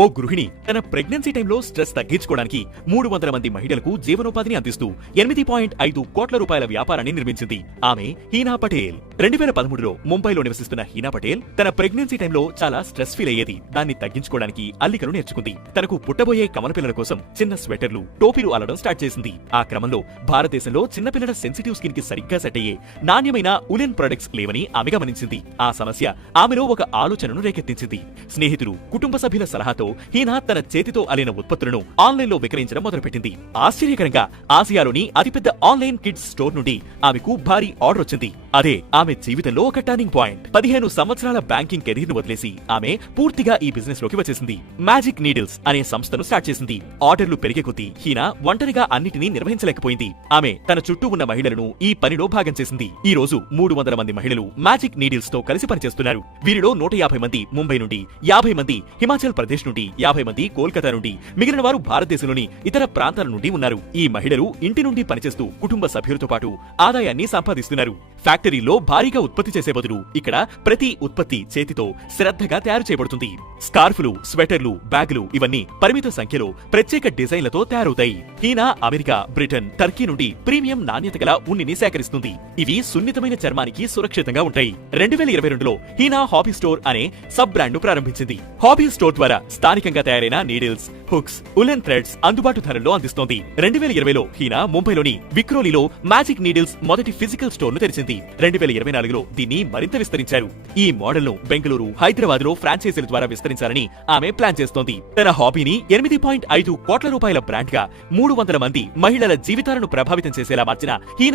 ఓ గృహిణి తన ప్రెగ్నెన్సీ టైంలో స్ట్రెస్ తగ్గించుకోవడానికి 300 మంది మహిళలకు జీవనోపాధిని అందిస్తూ 8.5 కోట్ల రూపాయల వ్యాపారాన్ని నిర్మించింది. ఆమె హీనా పటేల్. 2013లో ముంబైలో నివసిస్తున్న హీనా పటేల్ తన ప్రెగ్నెన్సీ టైంలో చాలా స్ట్రెస్ ఫీల్ అయ్యేది. దాన్ని తగ్గించుకోవడానికి అల్లికను నేర్చుకుంది. తనకు పుట్టబోయే కమలపిల్లల కోసం చిన్న స్వెటర్లు, టోపీలు అల్లడం స్టార్ట్ చేసింది. ఆ క్రమంలో భారతదేశంలో చిన్నపిల్లల సెన్సిటివ్ స్కిన్ కి సరిగ్గా సెట్ అయ్యే నాణ్యమైన ఉలెన్ ప్రొడక్ట్స్ లేవని ఆమె గమనించింది. ఆ సమస్య ఆమెలో ఒక ఆలోచనను రేకెత్తించింది. స్నేహితులు, కుటుంబ సభ్యుల సలహాతో హీనా తన చేతితో అల్లిన ఉత్పత్తులను ఆన్లైన్లో విక్రయించడం మొదలుపెట్టింది. ఆశ్చర్యకరంగా ఆసియాలోని అతిపెద్ద ఆన్లైన్ కిడ్స్ స్టోర్ నుండి ఆమెకు భారీ ఆర్డర్ వచ్చింది. అదే ఆమె జీవితంలో ఒక టర్నింగ్ పాయింట్. 15 సంవత్సరాల బ్యాంకింగ్ కెరీర్ ను వదిలేసి ఆమె పూర్తిగా ఈ బిజినెస్ లోకి వచ్చేసింది. మ్యాజిక్ నీడిల్స్ అనే సంస్థను స్టార్ట్ చేసింది. ఆర్డర్లు పెరిగే కొద్దీ హీనా ఒంటరిగా అన్నిటినీ నిర్వహించలేకపోయింది. ఆమె తన చుట్టూ ఉన్న మహిళలను ఈ పనిలో భాగం చేసింది. ఈ రోజు 300 మంది మహిళలు మ్యాజిక్ నీడిల్స్ తో కలిసి పనిచేస్తున్నారు. వీరిలో 150 మంది ముంబై నుండి, 50 మంది హిమాచల్ ప్రదేశ్ నుండి, 50 మంది కోల్కతా నుండి, మిగిలిన వారు భారతదేశంలోని ఇతర ప్రాంతాల నుండి ఉన్నారు. ఈ మహిళలు ఇంటి నుండి పనిచేస్తూ కుటుంబ సభ్యులతో పాటు ఆదాయాన్ని సంపాదిస్తున్నారు. ఫ్యాక్టరీలో భారీగా ఉత్పత్తి చేసే బదులు ఇక్కడ ప్రతి ఉత్పత్తి చేతితో శ్రద్ధగా తయారు చేయబడుతుంది. స్కార్ఫ్లు, స్వెటర్లు, బ్యాగులు ఇవన్నీ పరిమిత సంఖ్యలో ప్రత్యేక డిజైన్లతో తయారవుతాయి. హీనా అమెరికా, బ్రిటన్, టర్కీ నుండి ప్రీమియం నాణ్యత గల ఉన్నిని సేకరిస్తుంది. ఇవి సున్నితమైన చర్మానికి సురక్షితంగా ఉంటాయి. 2022లో హీనా హాబీ స్టోర్ అనే సబ్ బ్రాండ్ ను ప్రారంభించింది. హాబీ స్టోర్ ద్వారా స్థానికంగా తయారైన నీడిల్స్, హుక్స్, ఉలెన్ థ్రెడ్స్ అందుబాటు ధరల్లో అందిస్తోంది. 2020లో హీనా ముంబైలోని విక్రోలీలో మ్యాజిక్ నీడిల్స్ మొదటి ఫిజికల్ స్టోర్ ను తెరిచింది. 2024లో దీన్ని మరింత విస్తరించారు. ఈ మోడల్ ను బెంగళూరు, హైదరాబాద్ లో ఫ్రాంచైజీల ద్వారా విస్తరించాలని ఆమె ప్లాన్ చేస్తోంది. తన హాబీని 8.5 కోట్ల రూపాయల బ్రాండ్ గా 300 మంది మహిళల జీవితాలను ప్రభావితం చేసేలా మార్చిన హీనా